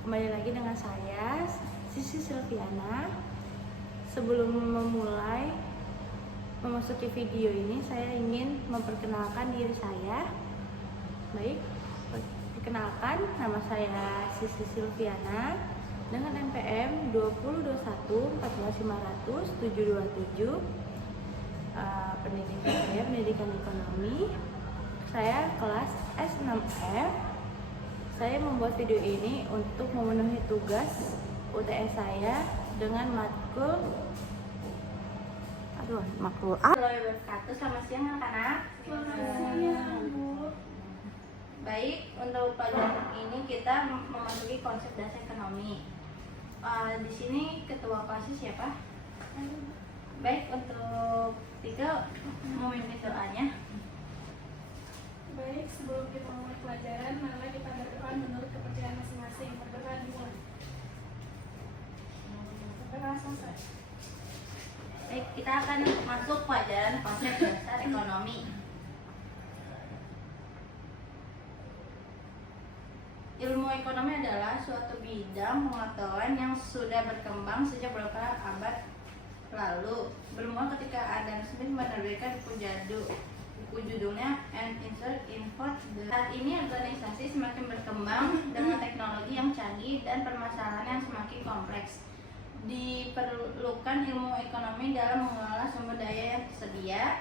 Kembali lagi dengan saya, Sisi Silviana. Sebelum memasuki video ini, saya ingin memperkenalkan diri saya. Baik, perkenalkan, nama saya Sisi Silviana dengan NPM 202144500 pendidikan saya pendidikan ekonomi. Saya kelas S6F. Saya membuat video ini untuk memenuhi tugas UTS saya dengan matkul Selamat siang anak-anak. Baik, untuk pelajaran ini kita memasuki konsep dasar ekonomi. Di sini ketua kelasnya siapa? Baik, untuk Tika memimpin doanya. Baik, sebelum kita mulai pelajaran, mari kita berdoa menurut kepercayaan masing-masing. Berdoa dimulai. Berdoa selesai. Baik, kita akan masuk pelajaran konsep dasar ekonomi. Ilmu ekonomi adalah suatu bidang pengetahuan yang sudah berkembang sejak beberapa abad lalu. Bermula ketika Adam Smith menerbitkan buku judulnya An Insert in Fort. Saat ini organisasi semakin berkembang dengan teknologi yang canggih dan permasalahan yang semakin kompleks. Diperlukan ilmu ekonomi dalam mengelola sumber daya yang tersedia.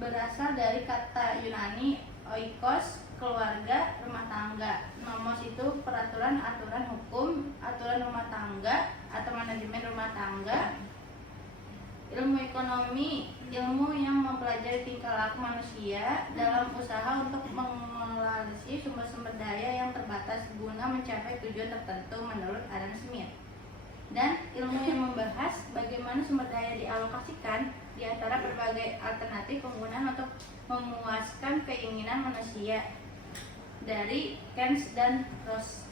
Berasal dari kata Yunani oikos, keluarga, rumah tangga. Nomos itu peraturan, aturan hukum, aturan rumah tangga atau manajemen rumah tangga. Ilmu ekonomi, ilmu yang mempelajari tingkah laku manusia dalam usaha untuk mengelola sumber-sumber daya yang terbatas guna mencapai tujuan tertentu menurut Adam Smith. Dan ilmu yang membahas bagaimana sumber daya dialokasikan di antara berbagai alternatif penggunaan untuk memuaskan keinginan manusia dari Keynes dan Ross.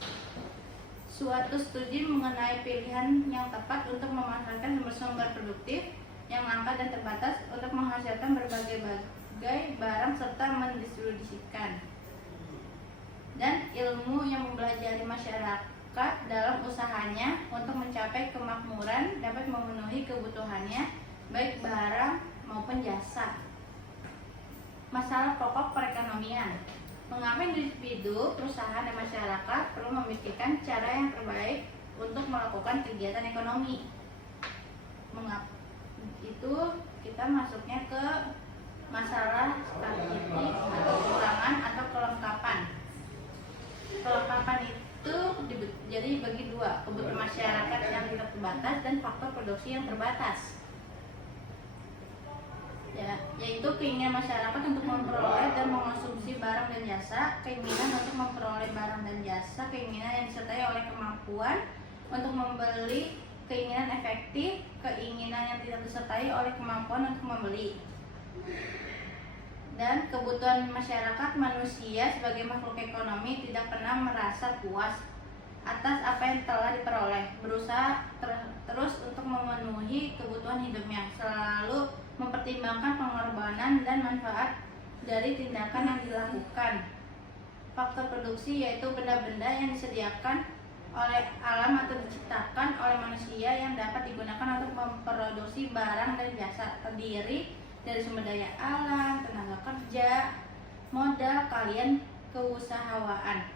Suatu studi mengenai pilihan yang tepat untuk memanfaatkan sumber-sumber produktif yang langka dan terbatas untuk menghasilkan berbagai barang serta mendistribusikan. Dan ilmu yang mempelajari masyarakat dalam usahanya untuk mencapai kemakmuran dapat memenuhi kebutuhannya baik barang maupun jasa. Masalah pokok perekonomian. Mengapa individu, perusahaan, dan masyarakat perlu memikirkan cara yang terbaik untuk melakukan kegiatan ekonomi? Mengapa? Itu kita masuknya ke masalah statistik atau kekurangan atau kelengkapan. Kelengkapan itu jadi bagi dua, kebutuhan masyarakat yang tidak terbatas dan faktor produksi yang terbatas. Yaitu keinginan masyarakat untuk memperoleh dan mengonsumsi barang dan jasa, keinginan untuk memperoleh barang dan jasa, keinginan yang disertai oleh kemampuan untuk membeli, keinginan efektif, keinginan yang tidak disertai oleh kemampuan untuk membeli. Dan kebutuhan masyarakat manusia sebagai makhluk ekonomi tidak pernah merasa puas atas apa yang telah diperoleh, berusaha terus untuk memenuhi kebutuhan hidupnya, selalu mempertimbangkan pengorbanan dan manfaat dari tindakan yang dilakukan. Faktor produksi yaitu benda-benda yang disediakan oleh alam atau diciptakan oleh manusia yang dapat digunakan untuk memproduksi barang dan jasa, terdiri dari sumber daya alam, tenaga kerja, modal, kalian, keusahawaan.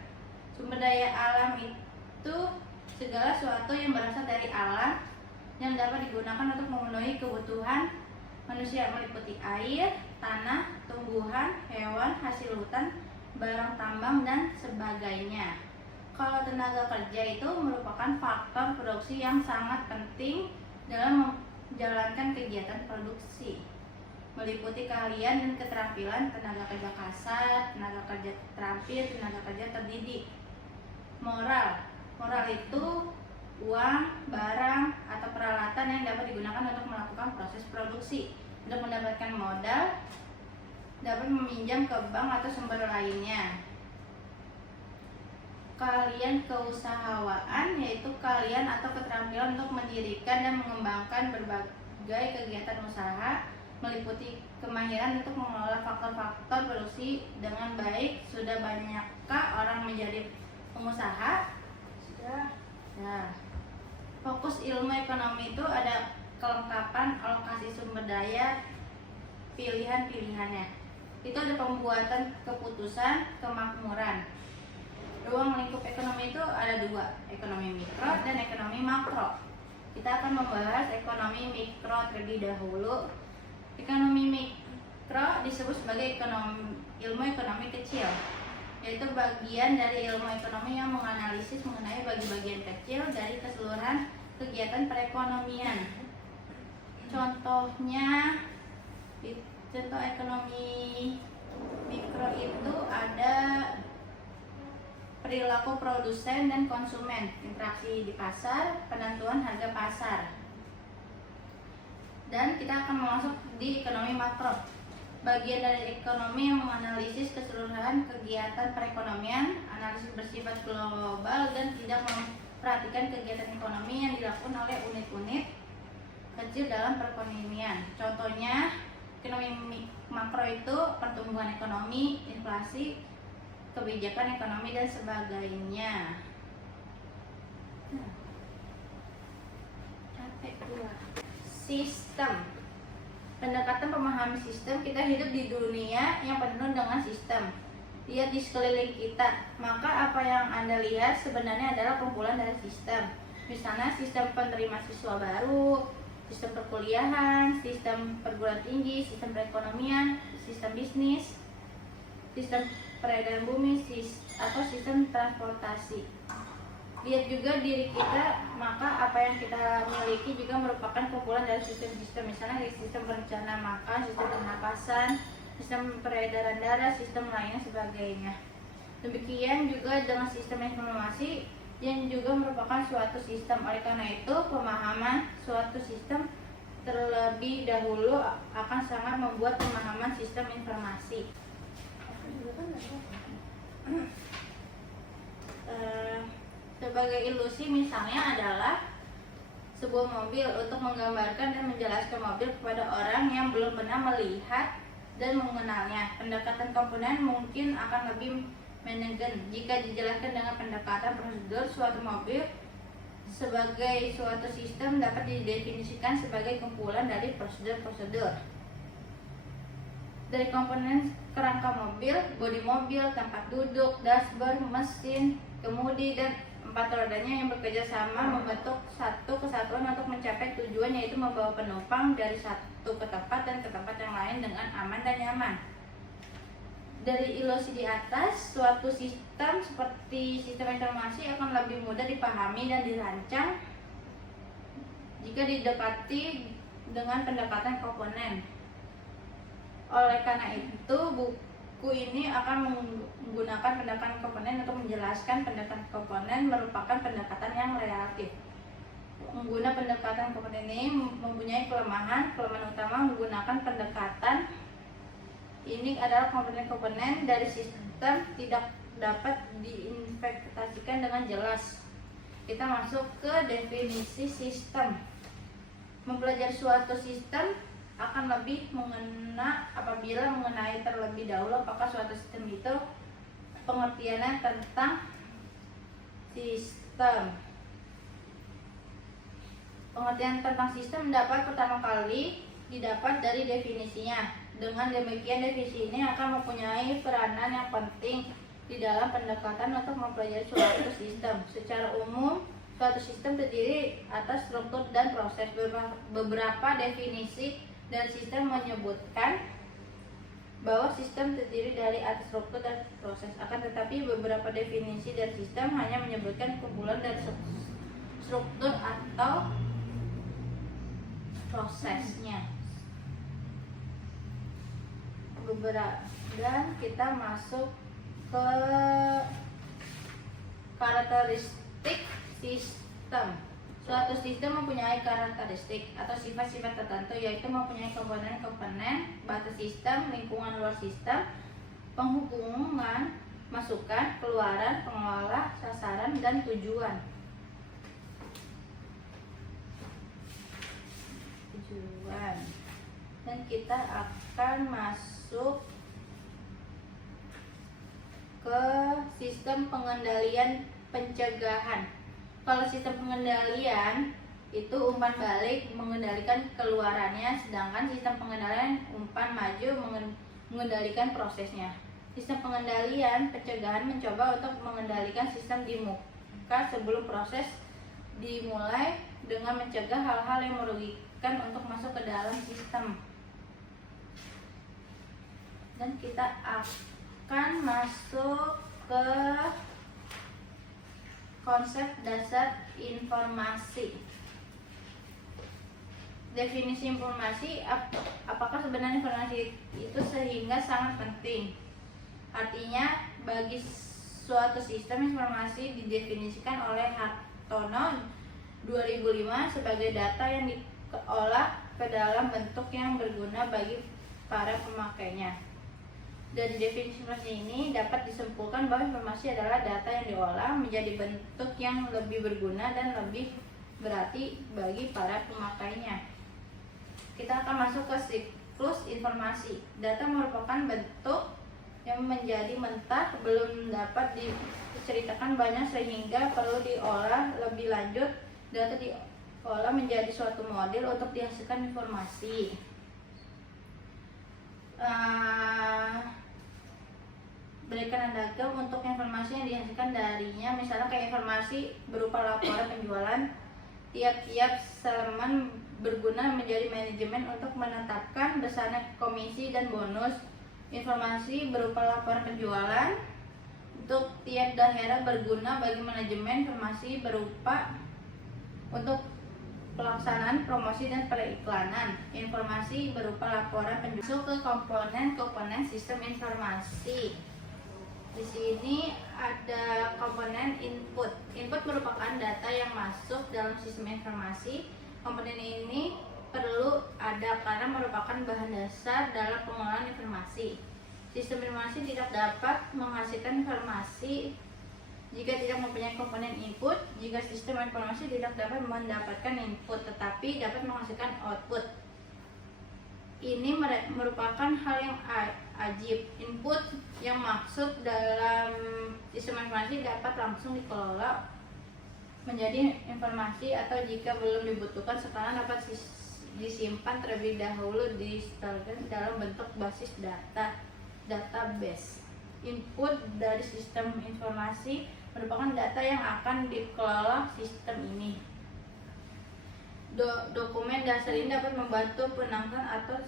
Sumber daya alam itu segala sesuatu yang berasal dari alam yang dapat digunakan untuk memenuhi kebutuhan manusia, meliputi air, tanah, tumbuhan, hewan, hasil hutan, barang tambang, dan sebagainya. Kalau tenaga kerja itu merupakan faktor produksi yang sangat penting dalam menjalankan kegiatan produksi, meliputi keahlian dan keterampilan tenaga kerja kasar, tenaga kerja terampil, tenaga kerja terdidik. Moral itu uang, barang, atau peralatan yang dapat digunakan untuk melakukan proses produksi. Untuk mendapatkan modal, dapat meminjam ke bank atau sumber lainnya. Keahlian keusahawaan yaitu keahlian atau keterampilan untuk mendirikan dan mengembangkan berbagai kegiatan usaha, meliputi kemahiran untuk mengelola faktor-faktor produksi dengan baik. Sudah banyakkah orang menjadi pengusaha. Sudah. Nah, fokus ilmu ekonomi itu ada kelengkapan alokasi sumber daya, pilihan-pilihannya. Itu ada pembuatan keputusan, kemakmuran. Ruang lingkup ekonomi itu ada dua, ekonomi mikro dan ekonomi makro. Kita akan membahas ekonomi mikro terlebih dahulu. Ekonomi mikro disebut sebagai ilmu ekonomi kecil, yaitu bagian dari ilmu ekonomi yang menganalisis mengenai bagian kecil dari keseluruhan kegiatan perekonomian. Contohnya, contoh ekonomi mikro itu ada perilaku produsen dan konsumen, interaksi di pasar, penentuan harga pasar. Dan kita akan masuk di ekonomi makro, bagian dari ekonomi yang menganalisis keseluruhan kegiatan perekonomian, analisis bersifat global dan tidak memperhatikan kegiatan ekonomi yang dilakukan oleh unit-unit kecil dalam perekonomian. Contohnya, ekonomi makro itu pertumbuhan ekonomi, inflasi, kebijakan ekonomi dan sebagainya. Sistem. Pendekatan pemahaman sistem, kita hidup di dunia yang penuh dengan sistem. Lihat di sekeliling kita, maka apa yang Anda lihat sebenarnya adalah kumpulan dari sistem. Misalnya sistem penerima siswa baru, sistem perkuliahan, sistem perguruan tinggi, sistem perekonomian, sistem bisnis, sistem peredaran bumi, atau sistem transportasi. Lihat juga diri kita, maka apa yang kita miliki juga merupakan kumpulan dari sistem-sistem. Misalnya sistem perencanaan makan, sistem pernapasan, sistem peredaran darah, sistem lainnya sebagainya. Demikian juga dengan sistem informasi yang juga merupakan suatu sistem. Oleh karena itu, pemahaman suatu sistem terlebih dahulu akan sangat membuat pemahaman sistem informasi. Sebagai ilusi misalnya adalah sebuah mobil untuk menggambarkan dan menjelaskan mobil kepada orang yang belum pernah melihat dan mengenalnya. Pendekatan komponen mungkin akan lebih managen jika dijelaskan dengan pendekatan prosedur. Suatu mobil sebagai suatu sistem dapat didefinisikan sebagai kumpulan dari prosedur-prosedur. Dari komponen kerangka mobil, bodi mobil, tempat duduk, dashboard, mesin, kemudi, dan empat rodanya yang bekerja sama membentuk satu kesatuan untuk mencapai tujuan, yaitu membawa penumpang dari satu ke tempat dan ke tempat yang lain dengan aman dan nyaman. Dari ilusi di atas, suatu sistem seperti sistem informasi akan lebih mudah dipahami dan dirancang jika didekati dengan pendekatan komponen. Oleh karena itu, buku ini akan menggunakan pendekatan komponen untuk menjelaskan pendekatan komponen merupakan pendekatan yang relatif. Menggunakan pendekatan komponen ini mempunyai kelemahan utama menggunakan pendekatan ini adalah komponen-komponen dari sistem tidak dapat diinterpretasikan dengan jelas. Kita masuk ke definisi sistem. Mempelajari suatu sistem akan lebih mengena apabila mengenai terlebih dahulu apakah suatu sistem itu pengertiannya tentang sistem. Pengertian tentang sistem dapat pertama kali didapat dari definisinya. Dengan demikian, definisi ini akan mempunyai peranan yang penting di dalam pendekatan untuk mempelajari suatu sistem. Secara umum, suatu sistem terdiri atas struktur dan proses. Beberapa definisi dari sistem menyebutkan bahwa sistem terdiri dari atas struktur dan proses. Akan tetapi beberapa definisi dari sistem hanya menyebutkan kumpulan dari struktur atau prosesnya. Dan kita masuk ke karakteristik sistem. Suatu sistem mempunyai karakteristik atau sifat-sifat tertentu, yaitu mempunyai komponen-komponen, batas sistem, lingkungan luar sistem, penghubungan, masukan, keluaran, pengelola, sasaran, dan tujuan. Dan kita akan masuk ke sistem pengendalian pencegahan. Kalau sistem pengendalian itu umpan balik mengendalikan keluarannya, sedangkan sistem pengendalian umpan maju mengendalikan prosesnya. Sistem pengendalian pencegahan mencoba untuk mengendalikan sistem di muka sebelum proses dimulai dengan mencegah hal-hal yang merugikan untuk masuk ke dalam sistem. Dan kita akan masuk ke konsep dasar informasi. Definisi informasi, apakah sebenarnya informasi itu sehingga sangat penting? Artinya, bagi suatu sistem informasi didefinisikan oleh Hartono 2005 sebagai data yang diolah ke dalam bentuk yang berguna bagi para pemakainya. Dari definisi informasi ini dapat disimpulkan bahwa informasi adalah data yang diolah menjadi bentuk yang lebih berguna dan lebih berarti bagi para pemakainya. Kita akan masuk ke siklus informasi. Data merupakan bentuk yang menjadi mentah, belum dapat diceritakan banyak sehingga perlu diolah lebih lanjut. Data diolah menjadi suatu model untuk dihasilkan informasi. Berikan ragam untuk informasi yang dihasilkan darinya, misalnya kayak informasi berupa laporan penjualan. Tiap-tiap elemen berguna menjadi manajemen untuk menetapkan besarnya komisi dan bonus. Informasi berupa laporan penjualan untuk tiap daerah berguna bagi manajemen. Informasi berupa untuk pelaksanaan promosi dan periklanan. Informasi berupa laporan penjualan. Masuk ke komponen sistem informasi. Di sini ada komponen input. Input merupakan data yang masuk dalam sistem informasi. Komponen ini perlu ada karena merupakan bahan dasar dalam pengolahan informasi. Sistem informasi tidak dapat menghasilkan informasi jika tidak mempunyai komponen input. Jika sistem informasi tidak dapat mendapatkan input tetapi dapat menghasilkan output, ini merupakan hal yang ajib. Input yang masuk dalam sistem informasi dapat langsung dikelola menjadi informasi atau jika belum dibutuhkan sekarang dapat disimpan terlebih dahulu di dalam bentuk basis database. Input dari sistem informasi merupakan data yang akan dikelola sistem ini. Dokumen dasar ini dapat membantu penangkapan atau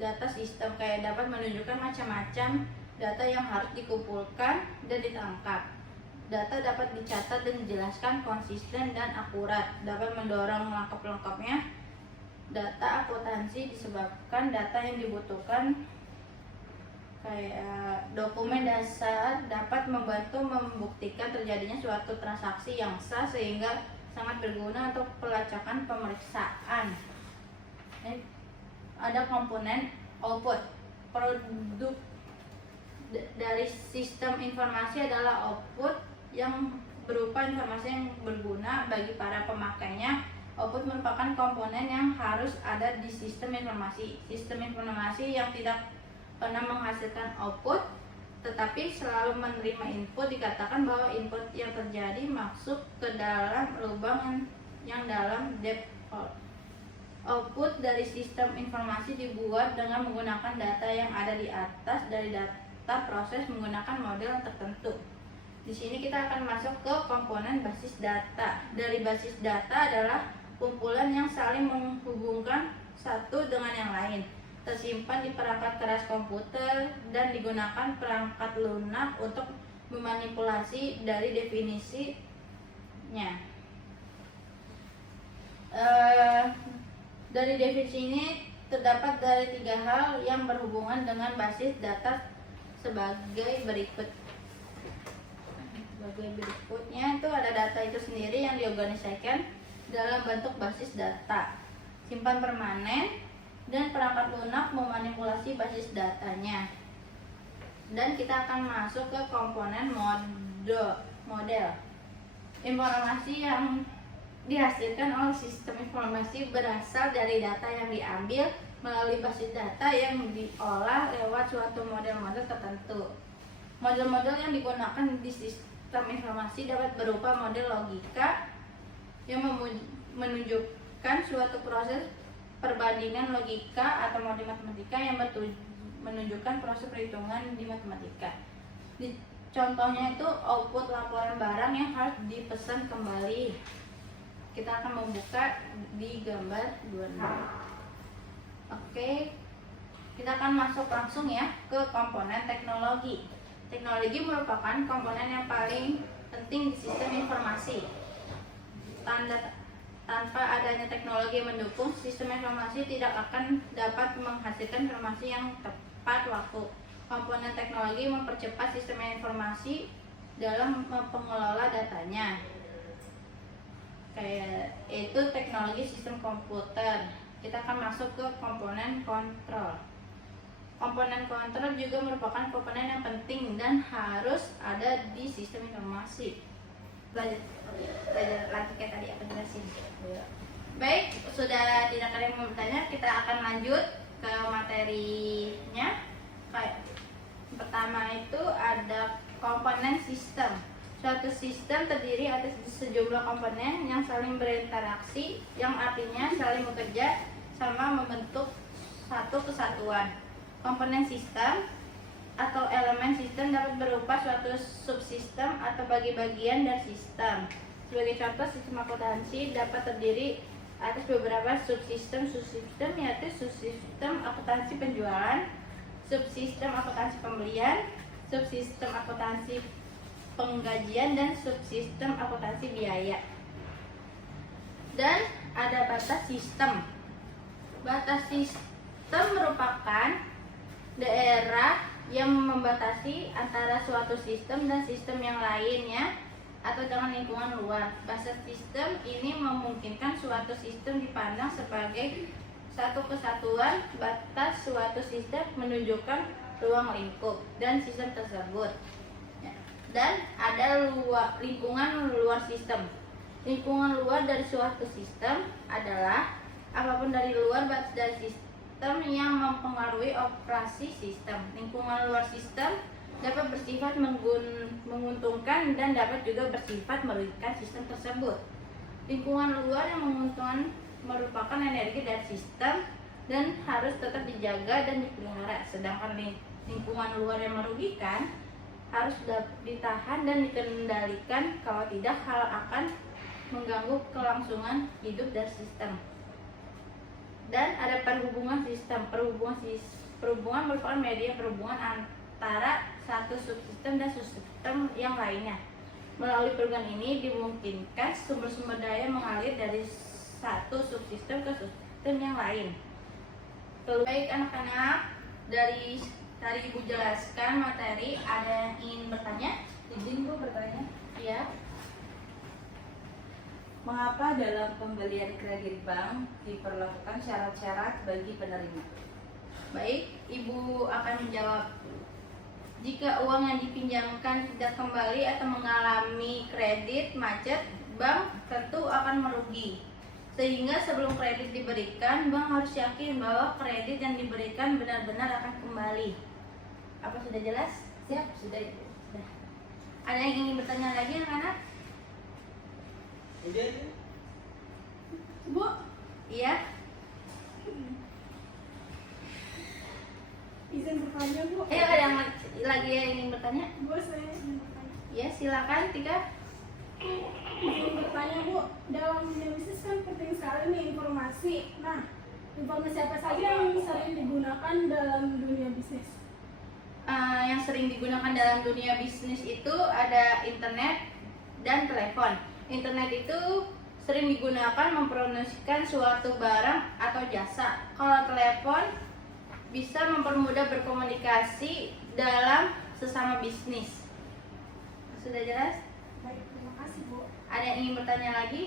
data sistem, kayak dapat menunjukkan macam-macam data yang harus dikumpulkan dan ditangkap. Data dapat dicatat dan dijelaskan konsisten dan akurat, dapat mendorong lengkap-lengkapnya. Data akuntansi disebabkan data yang dibutuhkan, kayak dokumen dasar dapat membantu membuktikan terjadinya suatu transaksi yang sah sehingga sangat berguna untuk pelacakan pemeriksaan. Ada komponen output. Produk dari sistem informasi adalah output yang berupa informasi yang berguna bagi para pemakainya. Output merupakan komponen yang harus ada di sistem informasi. Sistem informasi yang tidak pernah menghasilkan output tetapi selalu menerima input dikatakan bahwa input yang terjadi masuk ke dalam lubang yang dalam depth hole. Output dari sistem informasi dibuat dengan menggunakan data yang ada di atas dari data proses menggunakan model tertentu. Di sini kita akan masuk ke komponen basis data. Dari basis data adalah kumpulan yang saling menghubungkan satu dengan yang lain, tersimpan di perangkat keras komputer dan digunakan perangkat lunak untuk memanipulasi. Dari definisinya, dari definisi ini terdapat dari 3 hal yang berhubungan dengan basis data sebagai berikut. Berikutnya itu ada data itu sendiri yang diorganisasikan dalam bentuk basis data, simpan permanen, dan perangkat lunak memanipulasi basis datanya. Dan kita akan masuk ke komponen model. Informasi yang dihasilkan oleh sistem informasi berasal dari data yang diambil melalui basis data yang diolah lewat suatu model-model tertentu. Model-model yang digunakan di sistem informasi dapat berupa model logika yang menunjukkan suatu proses perbandingan logika atau model matematika yang menunjukkan proses perhitungan di matematika. Contohnya itu output laporan barang yang harus dipesan kembali. Kita akan membuka di gambar 26. Oke, kita akan masuk langsung ya ke komponen teknologi. Teknologi merupakan komponen yang paling penting di sistem informasi. Tanpa adanya teknologi yang mendukung, sistem informasi tidak akan dapat menghasilkan informasi yang tepat waktu. Komponen teknologi mempercepat sistem informasi dalam mengelola datanya. Kayak itu teknologi sistem komputer. Kita akan masuk ke komponen kontrol. Komponen kontrol juga merupakan komponen yang penting dan harus ada di sistem informasi. Belajar lagi kayak tadi aku jelasin. Baik, sudah tidak ada yang mau bertanya, kita akan lanjut ke materinya. Pertama itu ada komponen sistem. Suatu sistem terdiri atas sejumlah komponen yang saling berinteraksi, yang artinya saling bekerja sama membentuk satu kesatuan. Komponen sistem atau elemen sistem dapat berupa suatu subsistem atau bagi-bagian dari sistem. Sebagai contoh, sistem akuntansi dapat terdiri atas beberapa subsistem yaitu subsistem akuntansi penjualan, subsistem akuntansi pembelian, subsistem akuntansi penggajian, dan subsistem akuntansi biaya. Dan ada batas sistem. Batas sistem merupakan daerah yang membatasi antara suatu sistem dan sistem yang lainnya atau dengan lingkungan luar. Batas sistem ini memungkinkan suatu sistem dipandang sebagai satu kesatuan. Batas suatu sistem menunjukkan ruang lingkup dan sistem tersebut. Dan ada lingkungan luar sistem. Lingkungan luar dari suatu sistem adalah apapun dari luar batas dari sistem yang mempengaruhi operasi sistem. Lingkungan luar sistem dapat bersifat menguntungkan dan dapat juga bersifat merugikan sistem tersebut. Lingkungan luar yang menguntungkan merupakan energi dari sistem dan harus tetap dijaga dan dipelihara. Sedangkan lingkungan luar yang merugikan harus ditahan dan dikendalikan, kalau tidak hal akan mengganggu kelangsungan hidup dari sistem. Dan ada perhubungan sistem. Perhubungan merupakan media perhubungan antara satu subsistem dan subsistem yang lainnya. Melalui perhubungan ini dimungkinkan sumber-sumber daya mengalir dari satu subsistem ke subsistem yang lain. Baik anak-anak, dari tadi Ibu jelaskan materi, ada yang ingin bertanya? Izin Bu bertanya. Ya. Mengapa dalam pembelian kredit bank diperlakukan syarat-syarat bagi penerima? Baik, Ibu akan menjawab. Jika uang yang dipinjamkan tidak kembali atau mengalami kredit macet, bank tentu akan merugi. Sehingga sebelum kredit diberikan, bank harus yakin bahwa kredit yang diberikan benar-benar akan kembali. Apa sudah jelas? Siap, sudah. Ada yang ingin bertanya lagi anak-anak? Bu, Iya? izin bertanya Bu. Ada yang lagi yang ingin bertanya? Bu, saya izin bertanya. Ya, silakan Tika. Izin bertanya Bu, dalam dunia bisnis kan penting sekali nih informasi. Nah, informasi apa saja yang sering digunakan dalam dunia bisnis? Yang sering digunakan dalam dunia bisnis itu ada internet dan telepon. Internet itu sering digunakan mempromosikan suatu barang atau jasa. Kalau telepon bisa mempermudah berkomunikasi dalam sesama bisnis. Sudah jelas? Baik, terima kasih Bu. Ada yang ingin bertanya lagi?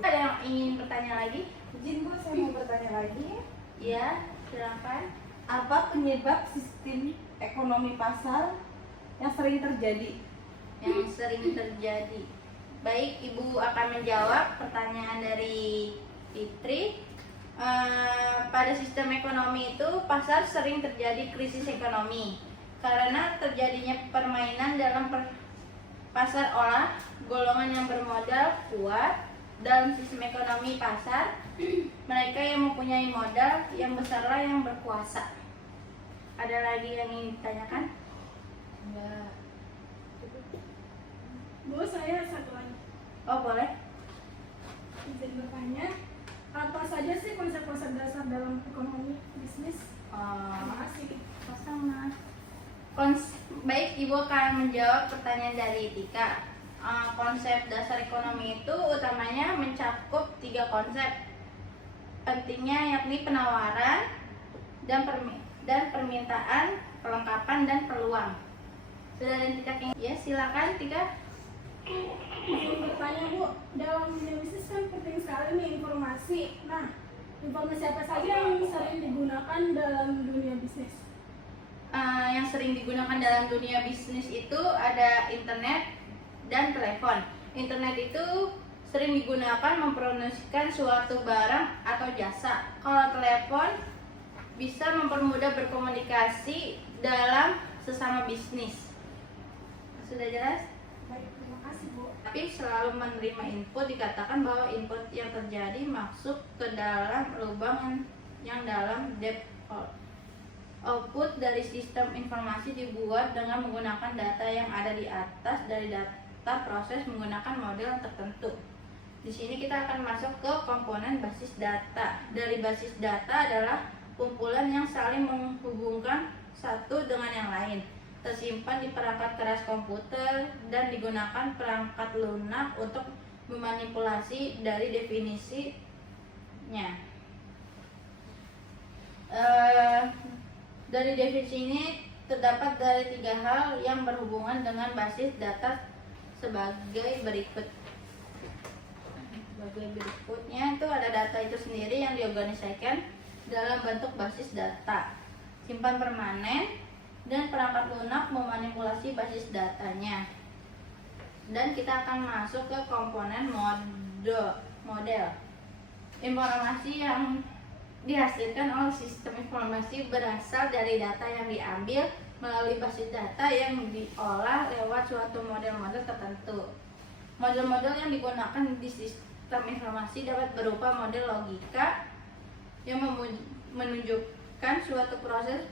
Ada yang ingin bertanya lagi? Izin Bu, saya mau bertanya lagi. Ya, silakan. Apa penyebab sistem ekonomi pasar yang sering terjadi? Yang sering terjadi. Baik, Ibu akan menjawab pertanyaan dari Fitri. Pada sistem ekonomi itu pasar sering terjadi krisis ekonomi karena terjadinya permainan dalam pasar olah, golongan yang bermodal kuat dalam sistem ekonomi pasar, mereka yang mempunyai modal yang besarlah yang berkuasa. Ada lagi yang ingin ditanyakan? Enggak. Bu, saya satu lagi Oh boleh. izin bertanya, apa saja sih konsep-konsep dasar dalam ekonomi bisnis? Terima kasih. Sama. Baik, Ibu akan menjawab pertanyaan dari Tika. Konsep dasar ekonomi itu utamanya mencakup 3 konsep pentingnya, yakni penawaran dan permintaan, perlengkapan dan peluang. Sudah ada yang Tika ingin? Ya, silakan Tika. Izin bertanya Bu, dalam dunia bisnis kan penting sekali nih informasi. Nah, informasi apa saja yang sering digunakan dalam dunia bisnis? Yang sering digunakan dalam dunia bisnis itu ada internet dan telepon. Internet itu sering digunakan mempromosikan suatu barang atau jasa. Kalau telepon bisa mempermudah berkomunikasi dalam sesama bisnis. Sudah jelas? Baik, terima kasih Bu. Tapi selalu menerima input, dikatakan bahwa input yang terjadi masuk ke dalam lubang yang dalam depth hole. Output dari sistem informasi dibuat dengan menggunakan data yang ada di atas dari data proses menggunakan model tertentu. Di sini kita akan masuk ke komponen basis data. Dari basis data adalah kumpulan yang saling menghubungkan satu dengan yang lain, tersimpan di perangkat keras komputer dan digunakan perangkat lunak untuk memanipulasi dari definisinya. Dari definisi ini terdapat dari 3 hal yang berhubungan dengan basis data sebagai berikut. Sebagai berikutnya itu ada data itu sendiri yang diorganisasikan dalam bentuk basis data, simpan permanen, dan perangkat lunak memanipulasi basis datanya. Dan kita akan masuk ke komponen model. Informasi yang dihasilkan oleh sistem informasi berasal dari data yang diambil melalui basis data yang diolah lewat suatu model-model tertentu. Model-model yang digunakan di sistem informasi dapat berupa model logika yang menunjukkan suatu proses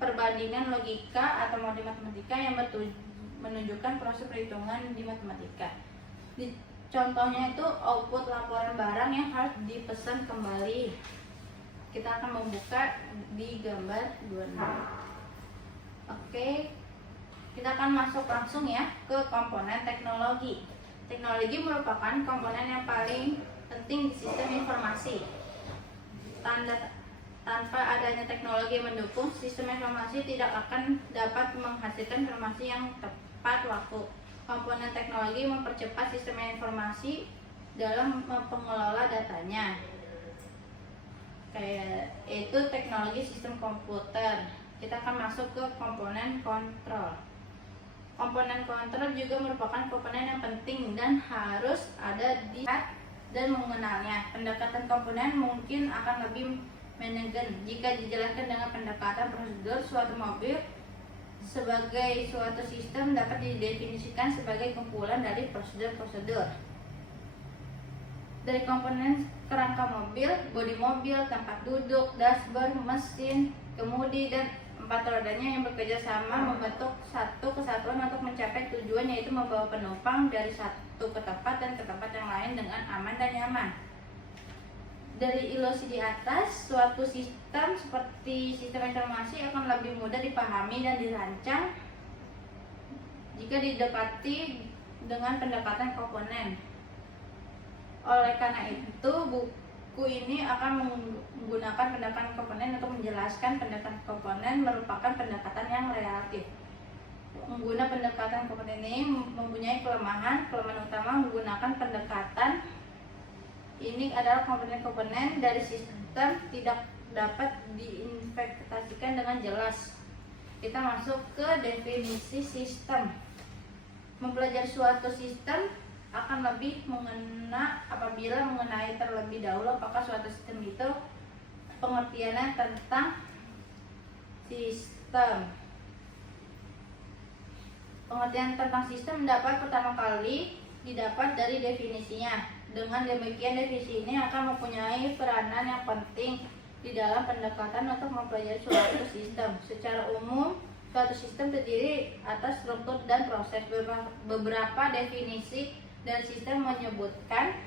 perbandingan logika atau model matematika yang menunjukkan proses perhitungan di matematika. Contohnya itu output laporan barang yang harus dipesan kembali. Kita akan membuka di gambar 26. Oke, kita akan masuk langsung ya ke komponen teknologi. Teknologi merupakan komponen yang paling penting di sistem informasi. Tanpa adanya teknologi yang mendukung, sistem informasi tidak akan dapat menghasilkan informasi yang tepat waktu. Komponen teknologi mempercepat sistem informasi dalam mengelola datanya. Kayak itu teknologi sistem komputer. Kita akan masuk ke komponen kontrol. Komponen kontrol juga merupakan komponen yang penting dan harus ada di dan mengenalnya. Pendekatan komponen mungkin akan lebih managen jika dijelaskan dengan pendekatan prosedur. Suatu mobil sebagai suatu sistem dapat didefinisikan sebagai kumpulan dari prosedur-prosedur. Dari komponen kerangka mobil, bodi mobil, tempat duduk, dashboard, mesin, kemudi, dan 4 rodanya yang bekerja sama membentuk satu kesatuan untuk mencapai tujuan, yaitu membawa penumpang dari satu ke tempat dan ke tempat yang lain dengan aman dan nyaman. Dari ilusi di atas, suatu sistem seperti sistem informasi akan lebih mudah dipahami dan dirancang jika didekati dengan pendekatan komponen. Oleh karena itu, buku ini akan menggunakan pendekatan komponen untuk menjelaskan pendekatan komponen merupakan pendekatan yang relatif. Pengguna pendekatan komponen ini mempunyai kelemahan utama menggunakan pendekatan ini adalah komponen-komponen dari sistem tidak dapat diinterpretasikan dengan jelas. Kita masuk ke definisi sistem. Mempelajari suatu sistem akan lebih mengena apabila mengenai terlebih dahulu apakah suatu sistem itu pengertiannya tentang sistem. Pengertian tentang sistem dapat pertama kali didapat dari definisinya. Dengan demikian, definisi ini akan mempunyai peranan yang penting di dalam pendekatan untuk mempelajari suatu sistem. Secara umum, suatu sistem terdiri atas struktur dan proses. Beberapa definisi dari sistem menyebutkan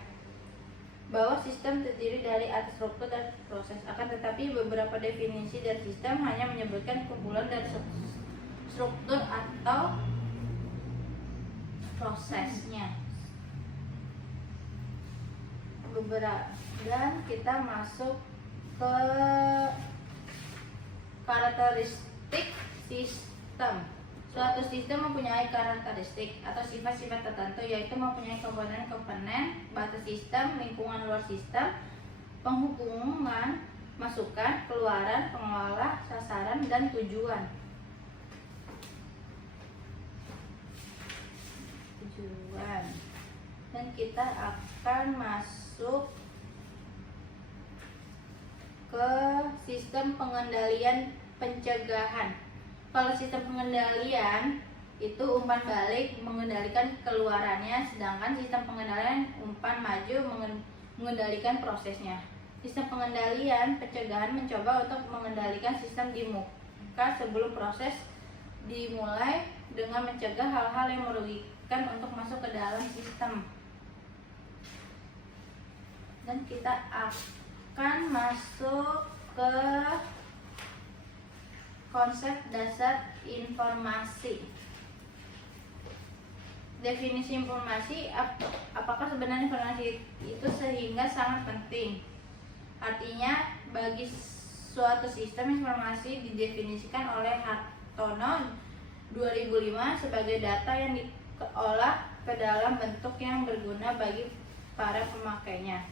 bahwa sistem terdiri dari atas struktur dan proses. Akan tetapi, beberapa definisi dari sistem hanya menyebutkan kumpulan dari struktur atau prosesnya. Dan kita masuk ke karakteristik sistem. Suatu sistem mempunyai karakteristik atau sifat-sifat tertentu, yaitu mempunyai komponen-komponen, batas sistem, lingkungan luar sistem, penghubungan, masukan, keluaran, pengelola, sasaran, dan tujuan. Dan kita akan masuk ke sistem pengendalian pencegahan. Kalau sistem pengendalian itu umpan balik mengendalikan keluarannya, sedangkan sistem pengendalian umpan maju mengendalikan prosesnya. Sistem pengendalian pencegahan mencoba untuk mengendalikan sistem di muka sebelum proses dimulai dengan mencegah hal-hal yang merugikan untuk masuk ke dalam sistem. Dan kita akan masuk ke konsep dasar informasi. Definisi informasi, apakah sebenarnya informasi itu sehingga sangat penting? Artinya, bagi suatu sistem informasi didefinisikan oleh Hartono 2005 sebagai data yang diolah ke dalam bentuk yang berguna bagi para pemakainya.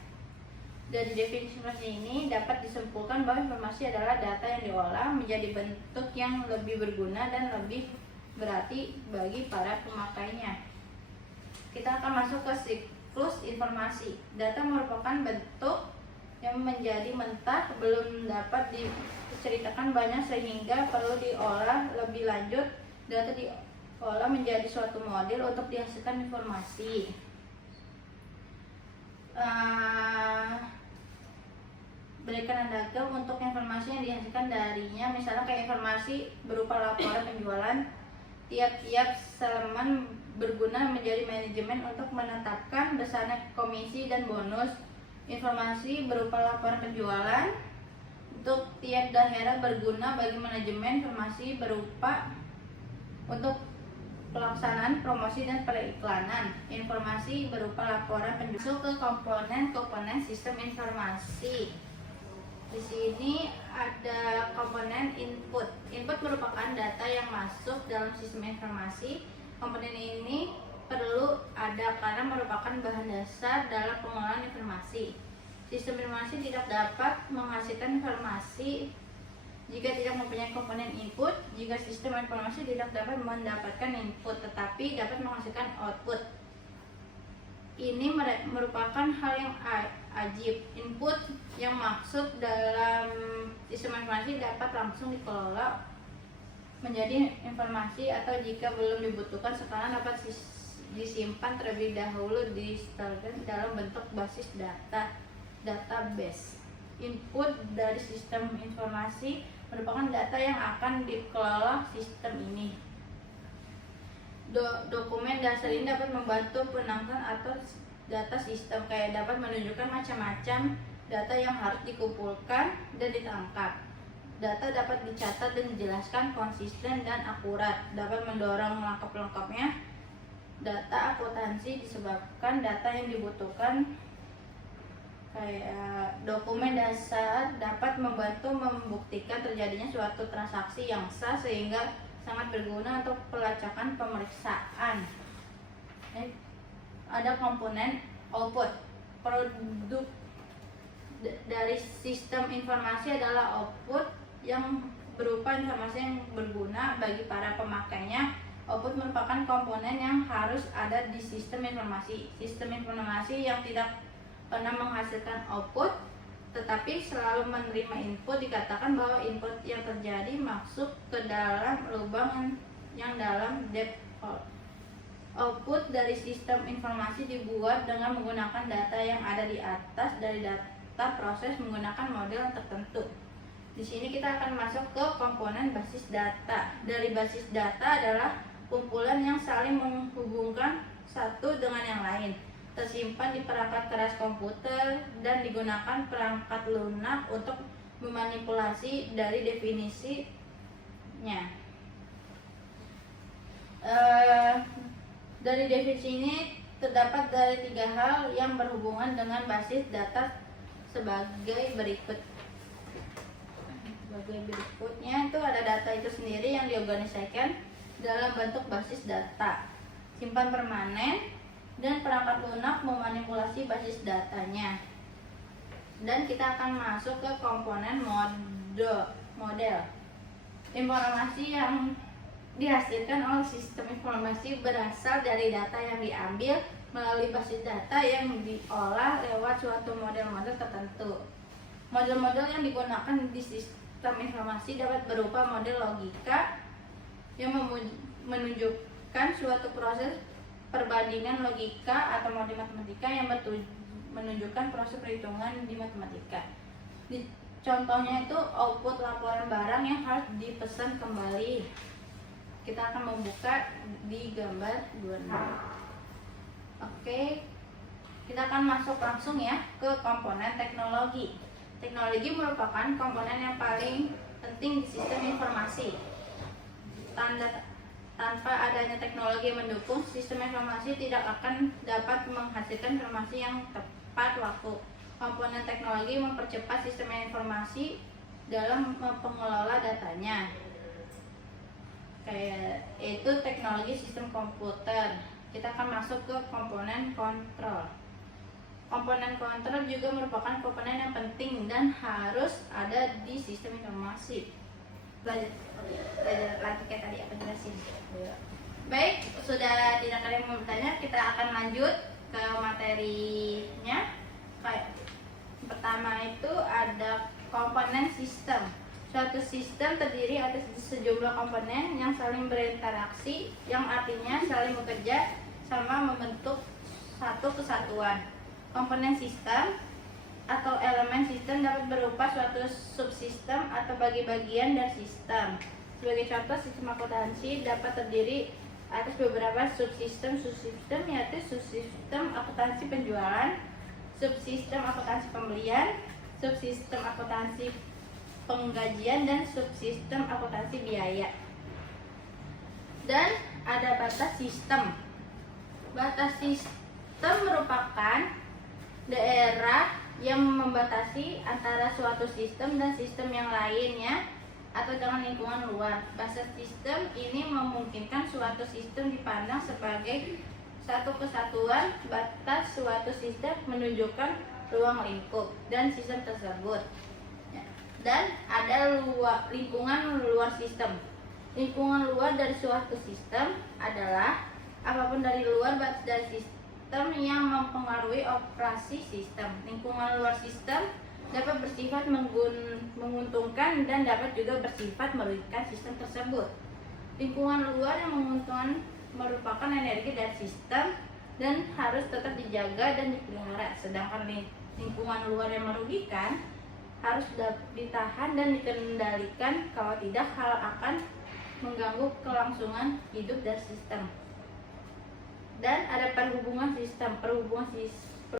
Dari definisi informasi ini dapat disimpulkan bahwa informasi adalah data yang diolah menjadi bentuk yang lebih berguna dan lebih berarti bagi para pemakainya. Kita akan masuk ke siklus informasi. Data merupakan bentuk yang menjadi mentah, belum dapat diceritakan banyak sehingga perlu diolah lebih lanjut. Data diolah menjadi suatu model untuk dihasilkan informasi. Berikan daging untuk informasi yang dihasilkan darinya, misalnya kayak informasi berupa laporan penjualan. Tiap-tiap elemen berguna menjadi manajemen untuk menetapkan besarnya komisi dan bonus. Informasi berupa laporan penjualan untuk tiap daerah berguna bagi manajemen. Informasi berupa untuk pelaksanaan promosi dan periklanan. Informasi berupa laporan penjualan. Masuk ke komponen sistem informasi. Di sini ada komponen input. Input merupakan data yang masuk dalam sistem informasi. Komponen ini perlu ada karena merupakan bahan dasar dalam pengolahan informasi. Sistem informasi tidak dapat menghasilkan informasi jika tidak mempunyai komponen input. Jika sistem informasi tidak dapat mendapatkan input tetapi dapat menghasilkan output, ini merupakan hal yang ajib. Input yang maksud dalam sistem informasi dapat langsung dikelola menjadi informasi, atau jika belum dibutuhkan sekarang dapat disimpan terlebih dahulu di storage dalam bentuk basis database. Input dari sistem informasi merupakan data yang akan dikelola sistem ini. Dokumen dasar ini dapat membantu penangkapan atau data sistem, kayak dapat menunjukkan macam-macam data yang harus dikumpulkan dan ditangkap. Data dapat dicatat dan dijelaskan konsisten dan akurat, dapat mendorong lengkap-lengkapnya. Data akuntansi disebabkan data yang dibutuhkan, kayak dokumen dasar dapat membantu membuktikan terjadinya suatu transaksi yang sah sehingga sangat berguna untuk pelacakan pemeriksaan. Ada komponen output. Produk dari sistem informasi adalah output yang berupa informasi yang berguna bagi para pemakainya. Output merupakan komponen yang harus ada di sistem informasi. Sistem informasi yang tidak pernah menghasilkan output tetapi selalu menerima input dikatakan bahwa input yang terjadi masuk ke dalam lubang yang dalam depth Output dari sistem informasi dibuat dengan menggunakan data yang ada di atas dari data proses menggunakan model tertentu. Di sini kita akan masuk ke komponen basis data. Dari basis data adalah kumpulan yang saling menghubungkan satu dengan yang lain, tersimpan di perangkat keras komputer dan digunakan perangkat lunak untuk memanipulasi dari definisinya. Dari definisi ini terdapat dari 3 hal yang berhubungan dengan basis data sebagai berikut. Berikutnya itu ada data itu sendiri yang diorganisasikan dalam bentuk basis data, simpan permanen, dan perangkat lunak memanipulasi basis datanya. Dan kita akan masuk ke komponen model. Informasi yang dihasilkan oleh sistem informasi berasal dari data yang diambil melalui basis data yang diolah lewat suatu model-model tertentu. Model-model yang digunakan di sistem informasi dapat berupa model logika yang menunjukkan suatu proses perbandingan logika atau model matematika yang menunjukkan proses perhitungan di matematika. Contohnya itu output laporan barang yang harus dipesan kembali. Kita akan membuka di gambar 26. Oke, kita akan masuk langsung ya ke komponen teknologi. Teknologi merupakan komponen yang paling penting di sistem informasi. Tanpa adanya teknologi yang mendukung, sistem informasi tidak akan dapat menghasilkan informasi yang tepat waktu. Komponen teknologi mempercepat sistem informasi dalam mengelola datanya. Kayak itu teknologi sistem komputer. Kita akan masuk ke komponen kontrol. Komponen kontrol juga merupakan komponen yang penting dan harus ada di sistem informasi. Belajar lagi kayak tadi aku jelasin. Baik, sudah tidak ada yang mau bertanya, kita akan lanjut ke materinya. Kayak pertama itu ada komponen sistem. Suatu sistem terdiri atas sejumlah komponen yang saling berinteraksi, yang artinya saling bekerja sama membentuk satu kesatuan. Komponen sistem atau elemen sistem dapat berupa suatu subsistem atau bagi-bagian dari sistem. Sebagai contoh, sistem akuntansi dapat terdiri atas beberapa subsistem, yaitu subsistem akuntansi penjualan, subsistem akuntansi pembelian, subsistem akuntansi penggajian, dan subsistem akuntansi biaya. Dan ada batas sistem. Batas sistem merupakan daerah yang membatasi antara suatu sistem dan sistem yang lainnya atau dengan lingkungan luar. Batas sistem ini memungkinkan suatu sistem dipandang sebagai satu kesatuan. Batas suatu sistem menunjukkan ruang lingkup dan sistem tersebut. Dan ada lingkungan luar sistem. Lingkungan luar dari suatu sistem adalah apapun dari luar batas dari sistem yang mempengaruhi operasi sistem. Lingkungan luar sistem dapat bersifat menguntungkan dan dapat juga bersifat merugikan sistem tersebut. Lingkungan luar yang menguntungkan merupakan energi dari sistem dan harus tetap dijaga dan dipelihara. Sedangkan lingkungan luar yang merugikan harus ditahan dan dikendalikan, kalau tidak hal akan mengganggu kelangsungan hidup dari sistem. Dan ada perhubungan sistem. Perhubungan sistem